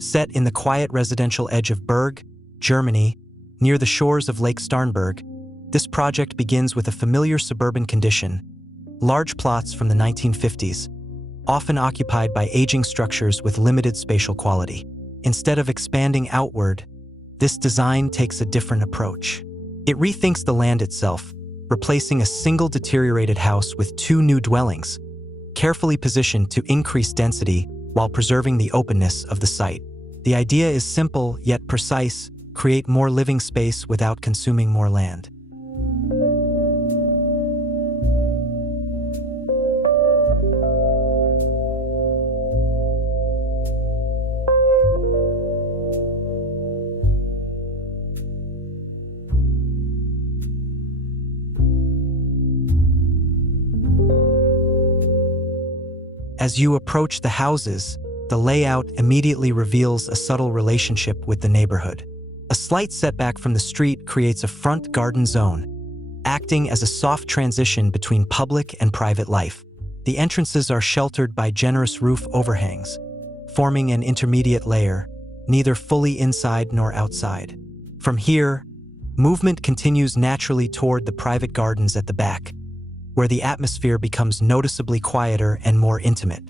Set in the quiet residential edge of Berg, Germany, near the shores of Lake Starnberg, this project begins with a familiar suburban condition: large plots from the 1950s, often occupied by aging structures with limited spatial quality. Instead of expanding outward, this design takes a different approach. It rethinks the land itself, replacing a single deteriorated house with two new dwellings, carefully positioned to increase density while preserving the openness of the site. The idea is simple yet precise: create more living space without consuming more land. As you approach the houses, the layout immediately reveals a subtle relationship with the neighborhood. A slight setback from the street creates a front garden zone, acting as a soft transition between public and private life. The entrances are sheltered by generous roof overhangs, forming an intermediate layer, neither fully inside nor outside. From here, movement continues naturally toward the private gardens at the back, where the atmosphere becomes noticeably quieter and more intimate.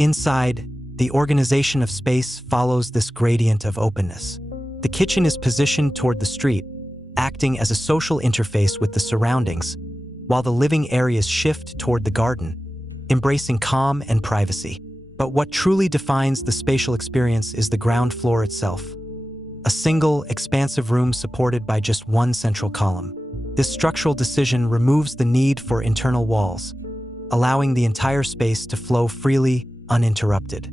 Inside, the organization of space follows this gradient of openness. The kitchen is positioned toward the street, acting as a social interface with the surroundings, while the living areas shift toward the garden, embracing calm and privacy. But what truly defines the spatial experience is the ground floor itself. A single, expansive room supported by just one central column. This structural decision removes the need for internal walls, allowing the entire space to flow freely, uninterrupted.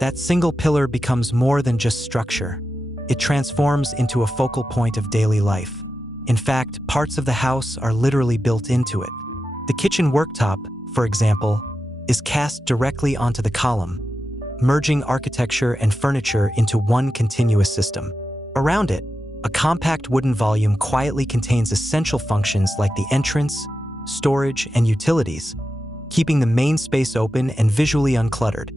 That single pillar becomes more than just structure. It transforms into a focal point of daily life. In fact, parts of the house are literally built into it. The kitchen worktop, for example, is cast directly onto the column, merging architecture and furniture into one continuous system. Around it, a compact wooden volume quietly contains essential functions like the entrance, storage, and utilities, keeping the main space open and visually uncluttered.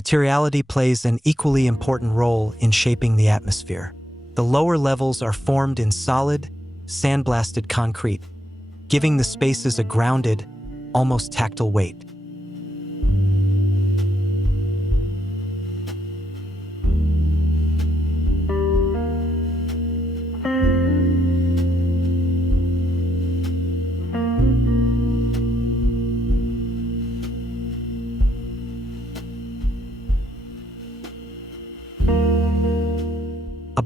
Materiality plays an equally important role in shaping the atmosphere. The lower levels are formed in solid, sandblasted concrete, giving the spaces a grounded, almost tactile weight.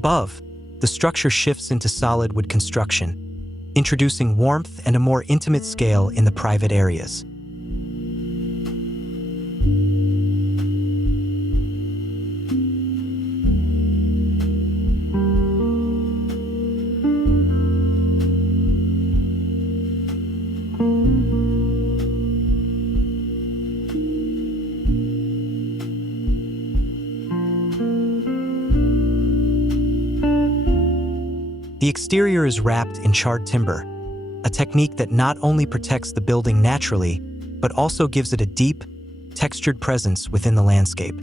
Above, the structure shifts into solid wood construction, introducing warmth and a more intimate scale in the private areas. The exterior is wrapped in charred timber, a technique that not only protects the building naturally, but also gives it a deep, textured presence within the landscape.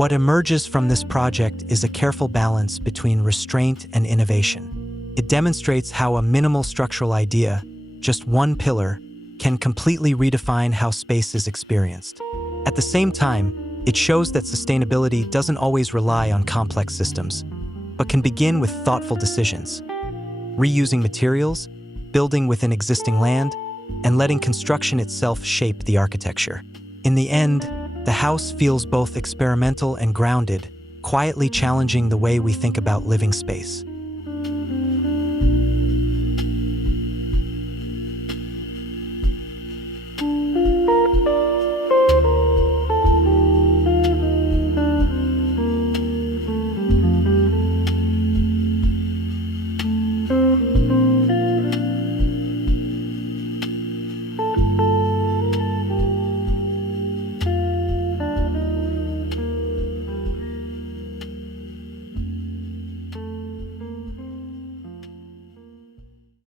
What emerges from this project is a careful balance between restraint and innovation. It demonstrates how a minimal structural idea, just one pillar, can completely redefine how space is experienced. At the same time, it shows that sustainability doesn't always rely on complex systems, but can begin with thoughtful decisions. Reusing materials, building within existing land, and letting construction itself shape the architecture. In the end, the house feels both experimental and grounded, quietly challenging the way we think about living space.